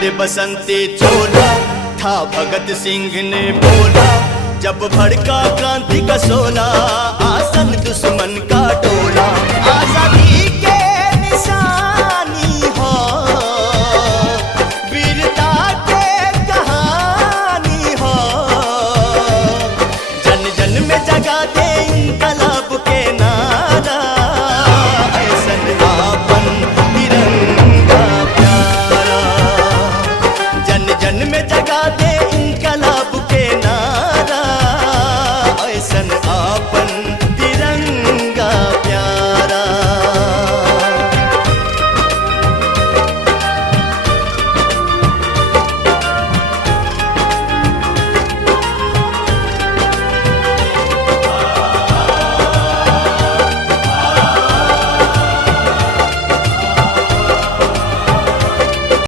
दे बसंती चोला, था भगत सिंह ने बोला। जब भड़का क्रांति का सोला, आसन दुश्मन का टोला। आजादी